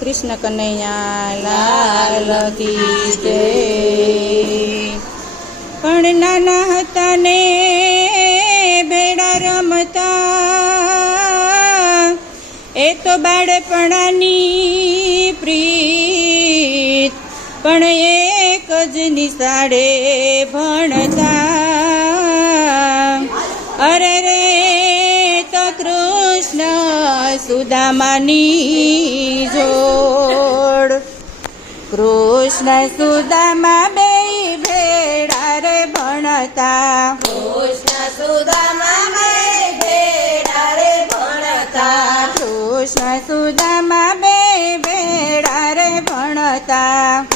કૃષ્ણ કનૈયા લાલ કી જય પણ નાના હતા ને ભેડા રમતા. એ તો બાળપણાની પ્રીત, પણ એક જ નિશાળે ભણતા. અરે રે સુદામાની જોડ. કૃષ્ણ સુદામા બે ભેડા રે ભણતા. કૃષ્ણ સુદામા બે ભેડા રે ભણતા. કૃષ્ણ સુદામા બે ભેડા રે ભણતા.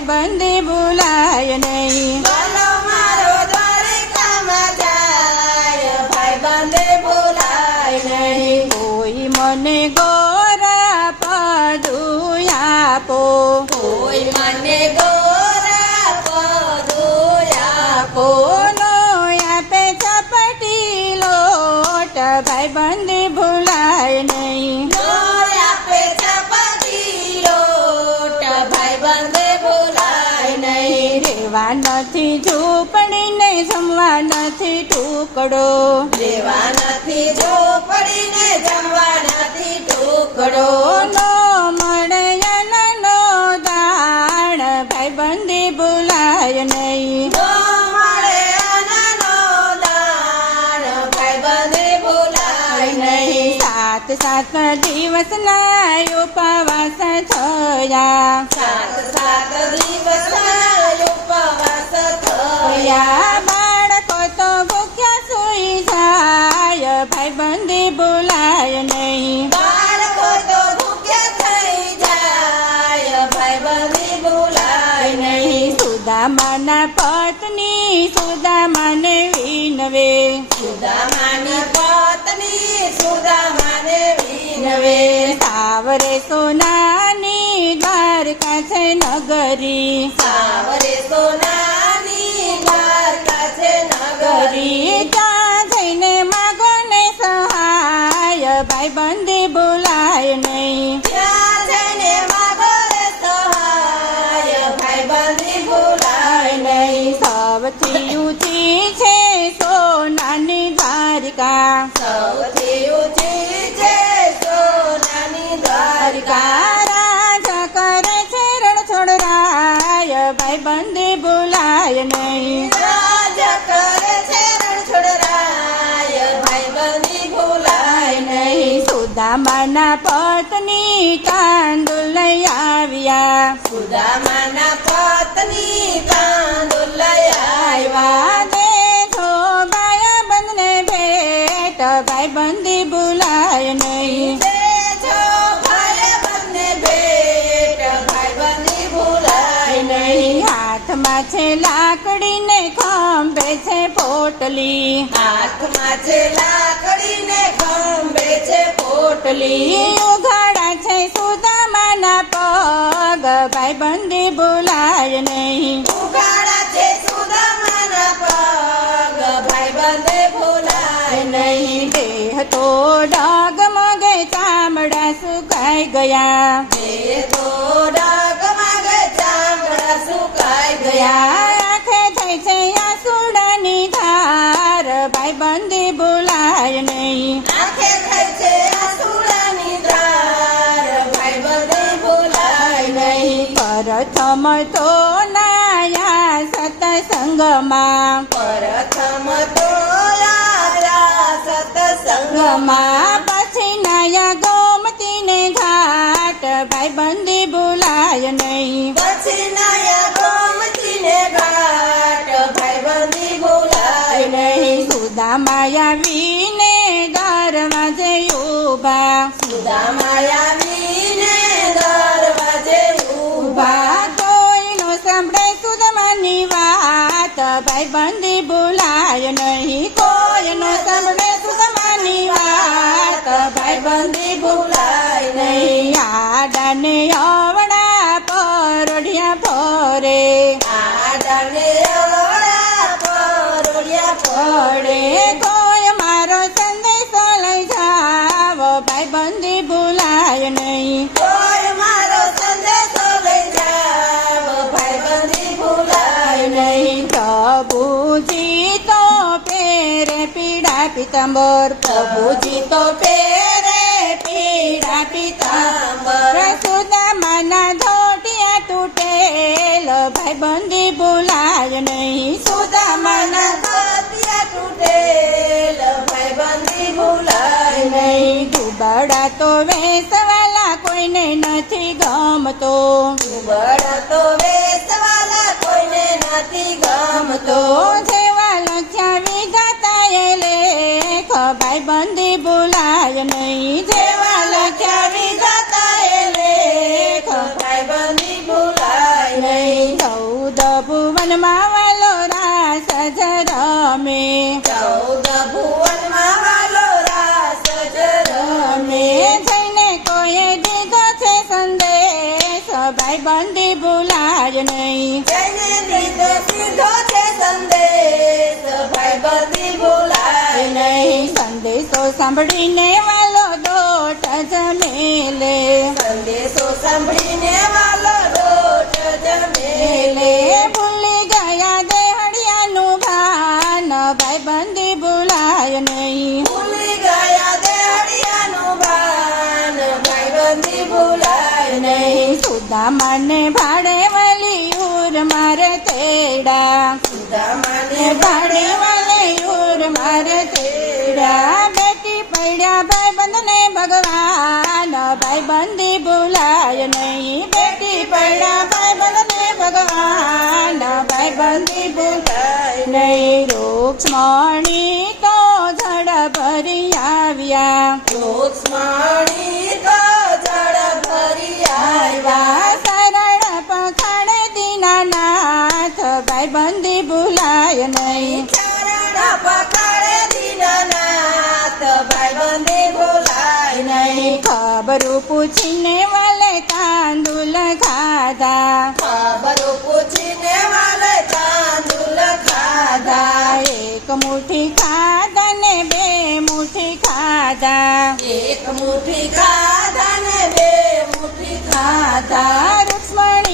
બંધી ભૂલાય નહીં. બોલો મારો દ્વારિકામાં જાય ભાઈ બંધે ભૂલાય નહીં. કોઈ મને ગોરા ટુકડો દેવા નથી જો જમવા નથી ટુકડો નો મણયન નો દાણ. ભાઈ બંધે ભૂલાય નહીં. સાત સાત દિવસના ઉપવાસ થયા. સાત સાત દિવસના સુદામાને વિનવે. સુદામાની પત્ની સુદામાને વિનવે. સાવરે સોનાની દ્વારકા છે નગરી. સાવરે સોનાની દ્વારકા છે નગરી. ત્યાં જઈને માગો ને સહાય. ભાઈ બંધી ભૂલાય આવ્યા સુદામાના પત્ની કાંદુલ આવ્યા આવ્યા દેખો બાયા બંધને ભેટ ભાઈ બંધી ભૂલાય નહીં. હાથમાં છે લાકડી ને ખંભે છે પોટલી. હાથમાં છે લાકડી ને ખંભે છે પોટલી. ઉઘાડા છે સુદામાના पग नै। बोलार्ने उखाडाचे सुदमन पग बोलाय नै। देह तोडा તો નાયા સતસંગમાં. પ્રથમ તો સત્સંગમાં. ભાઈ બંધી બોલાય નહીં ન તમને સુદામાની વાત. ભાઈ બંધી બોલાય નહીં, આડાને અવડા પરોઢિયા ફરે. આડાને અવડા પરોળિયા પડે પિતંબર, પ્રભુજી તો પેરે પીડા પિતાંબર. સુદામાના ધોટિયા તૂટેલ ભાઈ બંધી ભૂલાય નહીં. સુદામાના ધોટિયા તૂટેલ ભાઈ બંધી ભૂલાય નહીં. દુબળા તો વેસવાલા કોઈને નથી ગમતો. બળ તો વેસવાલા કોઈને નથી ગમતો. તો નહીં જેવા લખ્યા વિધાતા એ લેખ. ભાઈબંધી ભૂલાય નહીં. ચૌદ ભુવનમાં વાલો રાસ જ રમે. ચૌદ ભુવનમાં વાલો રાસ જ કોઈએ દીધો છે સંદેશ. ભાઈ બંદી ભૂલાય નહીં. જઈને દીધો સીધો છે સંદેશ. ભાઈબંધી ભૂલાય નહીં. સંદેશો સાંભળીને વાલો દોટ જમેલે. સંદેશો સાંભળીને વાલો દોટ જમેલે. ભૂલી ગયા દેહડિયાનું ભાન ભાઈ બંદી ભૂલાય નહીં. ભૂલી ગયા દેહડિયાનું ભાન ભાઈબંધી ભૂલાય નહીં. સુદામાને ભાડે વલી ઉર મારે તેડા. સુદામાને ભાડે વલી ઉર મારે તેડા. બેટી પડ્યા ભાઈ બંધને ભગવાન ભાઈ બંદી ભૂલાય નહીં. બેટી પડ્યા ભાઈ બંધને ભગવાન ભાઈ બંદી ભૂલાય નહીં. રૂક્ષ્મણી તો જડ ભરી આવ્યા. રૂક્ષ્મણી તો જડ ભરી આવ્યા શરણ પખાડે દીનાનાથ ભાઈ બંદી ભૂલાય નહીં. શરણ પકડે ખબરું પૂછીને વાલે તાંદુલ ખાધા. ખબરો પૂછીને વાલે તાંદુલ ખાધા. એક મુઠ્ઠી ખાધા ને બે મુઠ્ઠી ખાધા. એક મુઠ્ઠી ખાધા ને બે મુઠ્ઠી ખાધા. ખાધા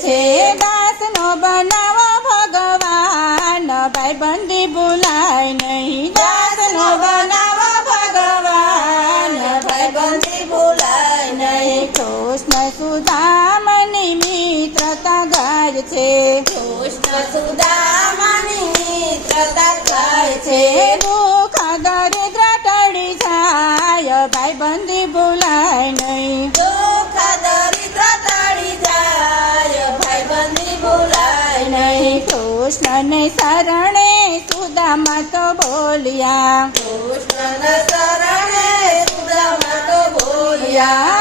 છે દાસનો બનાવો ભગવાન. ભાઈ બંદી ભૂલાય નહીં. દાસનો બનાવો ભગવાન. ભાઈ ભાઈબંધી ભૂલાય નહીં. કૃષ્ણ સુદામની મિત્રતા ગાય છે. કૃષ્ણ સુદામાની મિત્રતા થાય છે. બોલ્યા. કૃષ્ણ શરણે સુદામા બોલ્યા.